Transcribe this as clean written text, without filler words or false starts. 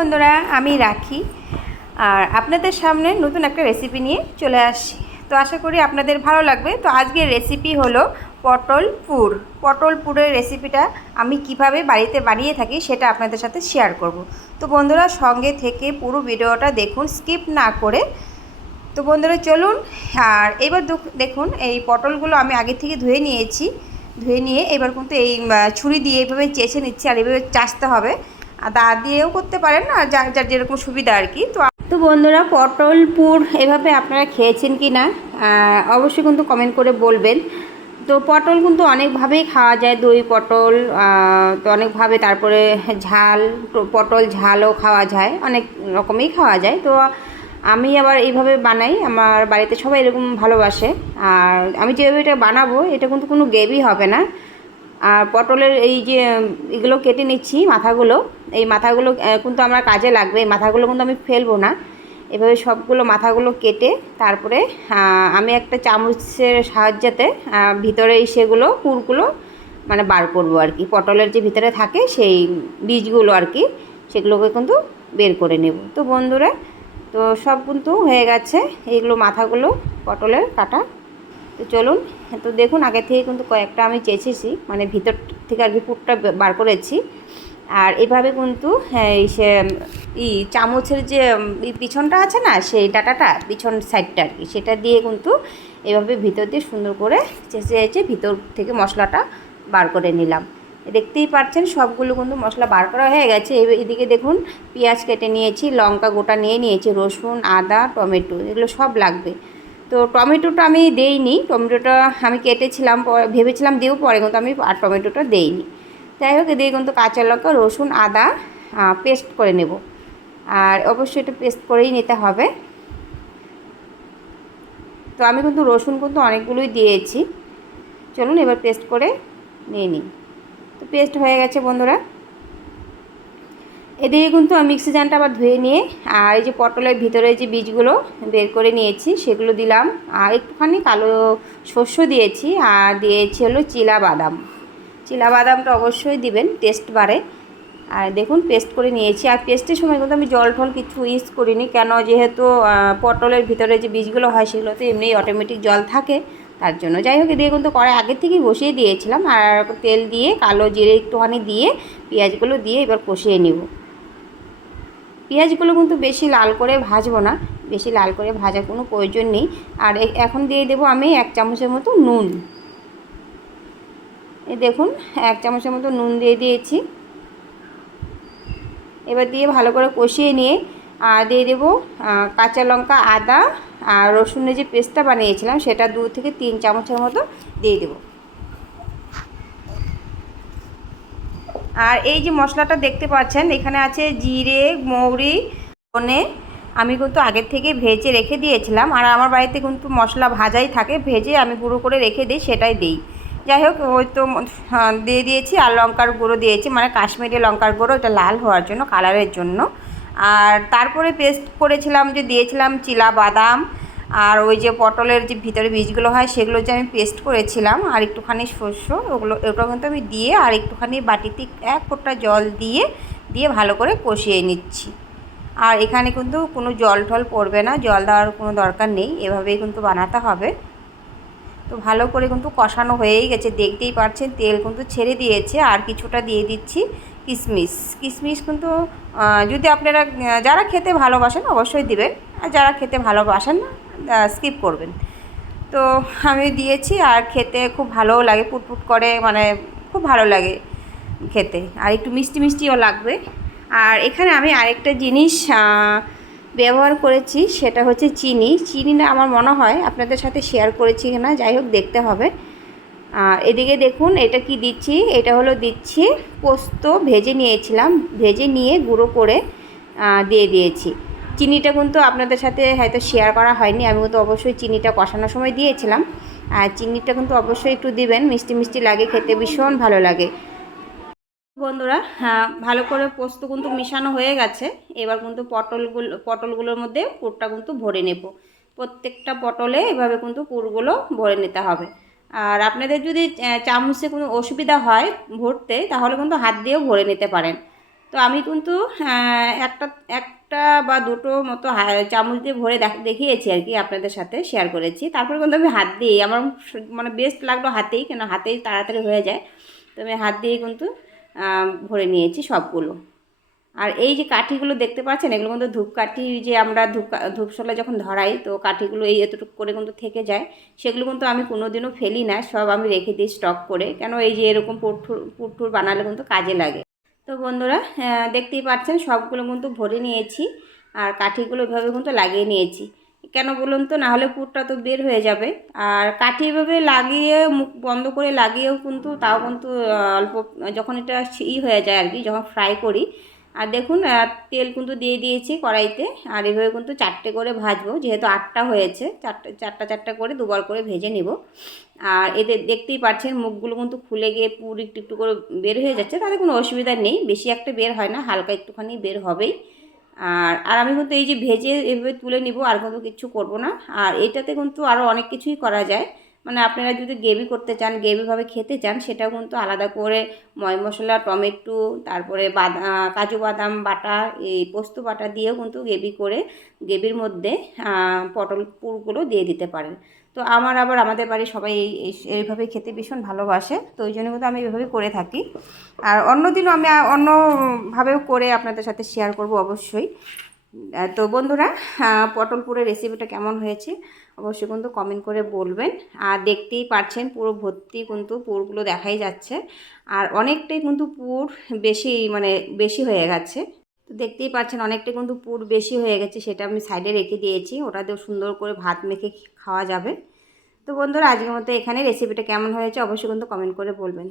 বন্ধুরা, আমি রাখি আর আপনাদের সামনে নতুন একটা রেসিপি নিয়ে চলে আসছি। তো আশা করি আপনাদের ভালো লাগবে। তো আজকের রেসিপি হলো পটল পুর। পটল পুরের রেসিপিটা আমি কিভাবে বাড়িতে বানিয়ে থাকি সেটা আপনাদের সাথে শেয়ার করব। তো বন্ধুরা সঙ্গে থেকে পুরো ভিডিওটা দেখুন, স্কিপ না করে। তো বন্ধুরা চলুন। আর এবার দেখুন, এই পটলগুলো আমি আগে থেকে ধুয়ে নিয়েছি। ধুয়ে নিয়ে এবার কিন্তু এই ছুরি দিয়ে এইভাবে চেঁচে নিচ্ছি। আর এইভাবে চাষতে হবে, আর দা দিয়েও করতে পারেন, আর যার যার যেরকম সুবিধা আর কি। তো বন্ধুরা, পটল পুর এভাবে আপনারা খেয়েছেন কি না অবশ্যই কিন্তু কমেন্ট করে বলবেন। তো পটল কিন্তু অনেকভাবেই খাওয়া যায়, দই পটল, তো অনেকভাবে। তারপরে ঝাল, পটল ঝালও খাওয়া যায়, অনেক রকমই খাওয়া যায়। তো আমি আবার এইভাবে বানাই, আমার বাড়িতে সবাই এরকম ভালোবাসে। আর আমি যেভাবে এটা বানাবো, এটা কিন্তু কোনো গ্রেভি হবে না। আর পটলের এই যে এগুলো কেটে নিচ্ছি, মাথাগুলো, এই মাথাগুলো কিন্তু আমার কাজে লাগবে। এই মাথাগুলো কিন্তু আমি ফেলবো না। এভাবে সবগুলো মাথাগুলো কেটে তারপরে আমি একটা চামচের সাহায্যে ভিতরে সেগুলো পুরগুলো মানে বার করবো আর কি। পটলের যে ভিতরে থাকে সেই বীজগুলো আর কি, সেগুলোকে কিন্তু বের করে নেব। তো বন্ধুরা, তো সব কিন্তু হয়ে গেছে এইগুলো মাথাগুলো পটলের কাটা। তো চলুন। তো দেখুন, আগে থেকে কিন্তু কয়েকটা আমি চেঁচেছি, মানে ভিতর থেকে আর কি পুরটা বার করেছি। আর এভাবে কিন্তু সে চামচের যে পিছনটা আছে না, সেই ডাটাটা পিছন সাইডটা আর কি, সেটা দিয়ে কিন্তু এভাবে ভিতর দিয়ে সুন্দর করে চেঁচে চেঁচে ভিতর থেকে মশলাটা বার করে নিলাম। দেখতেই পাচ্ছেন সবগুলো কিন্তু মশলা বার করা হয়ে গেছে। এদিকে দেখুন, পেঁয়াজ কেটে নিয়েছি, লঙ্কা গোটা নিয়ে নিয়েছি, রসুন, আদা, টমেটো, এগুলো সব লাগবে। তো টমেটোটা আমি দেইনি, টমেটোটা আমি কেটেছিলাম, ভেবেছিলাম দেবো পরে, কিন্তু আমি আর টমেটোটা দেইনি। যাই হোক, এদিকে কিন্তু কাঁচা লঙ্কা, রসুন, আদা পেস্ট করে নেব। আর অবশ্যই এটা পেস্ট করেই নিতে হবে। তো আমি কিন্তু রসুন কিন্তু অনেকগুলোই দিয়েছি। চলুন এবার পেস্ট করে নিয়ে নিই। তো পেস্ট হয়ে গেছে বন্ধুরা। এদিকে কিন্তু আমি মিক্সি জারটা আবার ধুয়ে নিয়ে, আর এই যে পটলের ভিতরে যে বীজগুলো বের করে নিয়েছি সেগুলো দিলাম। আর একটুখানি কালো শস্য দিয়েছি, আর দিয়েছি হলো বাদাম। বাদামটা অবশ্যই দিবেন, টেস্ট বাড়ে। আর দেখুন পেস্ট করে নিয়েছি। আর পেস্টের সময় কিন্তু আমি জল টল কিছু ইউজ করিনি, কেন যেহেতু পটলের ভিতরে যে বীজগুলো হয় সেগুলোতে এমনি অটোমেটিক জল থাকে, তার জন্য। যাই হোক, দিয়ে কিন্তু কড়াই আগের থেকেই বসিয়ে দিয়েছিলাম। আর তেল দিয়ে কালো জিরে একটুখানি দিয়ে পেঁয়াজগুলো দিয়ে এবার কষিয়ে নিব। পেঁয়াজগুলো কিন্তু বেশি লাল করে ভাজবো না, বেশি লাল করে ভাজার কোনো প্রয়োজন নেই। আর এখন দিয়ে দেবো আমি 1 চামচের মতো নুন। এই দেখুন, 1 চামচের মতো নুন দিয়ে দিয়েছি। এবার দিয়ে ভালো করে কষিয়ে নিয়ে আর দিয়ে দেবো কাঁচা লঙ্কা, আদা আর রসুনের যে পেস্টটা বানিয়েছিলাম সেটা 2 থেকে 3 চামচের মতো দিয়ে দেবো। আর এই যে মশলাটা দেখতে পাচ্ছেন, এখানে আছে জিরে, মৌরি, ধনে। আমি কিন্তু আগের থেকে ভেজে রেখে দিয়েছিলাম। আর আমার বাড়িতে কিন্তু মশলা ভাজাই থাকে, ভেজে আমি গুঁড়ো করে রেখে দিই, সেটাই দিই। যাই হোক, ওই তো দিয়ে দিয়েছি। আর লঙ্কার গুঁড়ো দিয়েছি, মানে কাশ্মীরি লঙ্কার গুঁড়ো, এটা লাল হওয়ার জন্য, কালারের জন্য। আর তারপরে পেস্ট করেছিলাম, যে দিয়েছিলাম বাদাম, আর ওই যে পটলের যে ভিতরে বীজগুলো হয় সেগুলো যে আমি পেস্ট করেছিলাম, আর একটুখানি শস্য, ওটা কিন্তু আমি দিয়ে আর একটুখানি বাটিতে 1 ফোঁটা জল দিয়ে ভালো করে কষিয়ে নিচ্ছি। আর এখানে কিন্তু কোনো জল টল পড়বে না, জল দেওয়ার কোনো দরকার নেই, এভাবেই কিন্তু বানাতে হবে। তো ভালো করে কিন্তু কষানো হয়েই গেছে, দেখতেই পাচ্ছেন তেল কিন্তু ছেড়ে দিয়েছে। আর কিছুটা দিয়ে দিচ্ছি কিশমিশ। কিশমিশ কিন্তু যদি আপনারা যারা খেতে ভালোবাসেন অবশ্যই দিবেন, আর যারা খেতে ভালোবাসেন না স্কিপ করবেন। তো আমি দিয়েছি, আর খেতে খুব ভালোও লাগে, পুটপুট করে, মানে খুব ভালো লাগে খেতে। আর একটু মিষ্টি মিষ্টিও লাগবে। আর এখানে আমি আরেকটা জিনিস ব্যবহার করেছি, সেটা হচ্ছে চিনিটা আমার মনে হয় আপনাদের সাথে শেয়ার করেছি কিনা, যাই হোক দেখতে হবে। এদিকে দেখুন, এটা কি দিচ্ছি, এটা হলো দিচ্ছি পোস্ত, ভেজে নিয়েছিলাম, ভেজে নিয়ে গুঁড়ো করে দিয়ে দিয়েছি। চিনিটা কিন্তু আপনাদের সাথে হয়তো শেয়ার করা হয়নি, আমি কিন্তু অবশ্যই চিনিটা কষানোর সময় দিয়েছিলাম। আর চিনিটা কিন্তু অবশ্যই একটু দিবেন, মিষ্টি মিষ্টি লাগে খেতে, ভীষণ ভালো লাগে বন্ধুরা। হ্যাঁ, ভালো করে পোস্ত কিন্তু মিশানো হয়ে গেছে। এবার কিন্তু পটলগুলোর মধ্যে পুরটা কিন্তু ভরে নেব। প্রত্যেকটা পটলে এভাবে কিন্তু পুরগুলো ভরে নিতে হবে। আর আপনাদের যদি চামচে কোনো অসুবিধা হয় ভরতে, তাহলে কিন্তু হাত দিয়েও ভরে নিতে পারেন। তো আমি কিন্তু একটা একটা বা দুটো মতো চামচ দিয়ে ভরে দেখিয়েছি আর কি, আপনাদের সাথে শেয়ার করেছি। তারপরে কিন্তু আমি হাত দিয়েই, আমার মানে বেস্ট লাগলো হাতেই, কেন হাতেই তাড়াতাড়ি হয়ে যায়। তো আমি হাত দিয়েই কিন্তু ভরে নিয়েছি সবগুলো। আর এই যে কাঠিগুলো দেখতে পাচ্ছেন, এগুলো কিন্তু ধূপকাঠি, যে আমরা ধূপশলা যখন ধরাই তো কাঠিগুলো এই এতটুকু করে কিন্তু থেকে যায়, সেগুলো কিন্তু আমি কোনোদিনও ফেলি না, সব আমি রেখে দিই স্টক করে, কেন এই যে এরকম পুরঠুর বানালে কিন্তু কাজে লাগে। তো বন্ধুরা দেখতেই পাচ্ছেন সবগুলো কিন্তু ভরে নিয়েছি, আর কাঠিগুলো এভাবে কিন্তু লাগিয়ে নিয়েছি। কেন বলুন তো, না হলে পুরটা তো বের হয়ে যাবে। আর কাঠি এভাবে লাগিয়ে মুখ বন্ধ করে লাগিয়েও কিন্তু, তাও কিন্তু অল্প, যখন এটা হয়ে যায় আর কি, যখন ফ্রাই করি। আর দেখুন তেল কিন্তু দিয়ে দিয়েছি কড়াইতে, আর এভাবে কিন্তু 4টে করে ভাজবো, যেহেতু 8টা হয়েছে, চারটা করে দুবার করে ভেজে নেব। আর এতে দেখতেই পাচ্ছেন মুখগুলো কিন্তু খুলে গিয়ে পুর একটু একটু করে বের হয়ে যাচ্ছে, তাতে কোনো অসুবিধা নেই, বেশি একটা বের হয় না, হালকা একটুখানি বের হবেই। আর আমি কিন্তু এই যে ভেজে এভাবে তুলে নিব, আর কিন্তু কিচ্ছু করব না। আর এটাতে কিন্তু আরও অনেক কিছুই করা যায়, মানে আপনারা যদি গ্রেভি করতে চান, গ্রেভিভাবে খেতে চান, সেটাও কিন্তু আলাদা করে ময় মশলা, টমেটো, তারপরে কাজু বাদাম বাটা, এই পোস্ত বাটা দিয়েও কিন্তু গ্রেভি করে গ্রেভির মধ্যে পটল পুরগুলো দিয়ে দিতে পারেন। তো আমাদের বাড়ির সবাই এইভাবে খেতে ভীষণ ভালোবাসে, তো ওই জন্য কিন্তু আমি এইভাবে করে থাকি। আর অন্য দিনও আমি অন্যভাবেও করে আপনাদের সাথে শেয়ার করব অবশ্যই। তো বন্ধুরা পটল পুরের রেসিপিটা কেমন হয়েছে অবশ্যই কিন্তু কমেন্ট করে বলবেন। আর দেখতেই পাচ্ছেন পুরো ভর্তি কিন্তু পুরগুলো দেখাই যাচ্ছে, আর অনেকটাই কিন্তু পুর বেশি হয়ে গেছে। তো দেখতেই পাচ্ছেন অনেকটা কিন্তু পুর বেশি হয়ে গেছে, সেটা আমি সাইডে রেখে দিয়েছি, ওটা দিয়ে সুন্দর করে ভাত মেখে খাওয়া যাবে। তো বন্ধুরা আজকের মতো এখানে, রেসিপিটা কেমন হয়েছে অবশ্যই কিন্তু কমেন্ট করে বলবেন।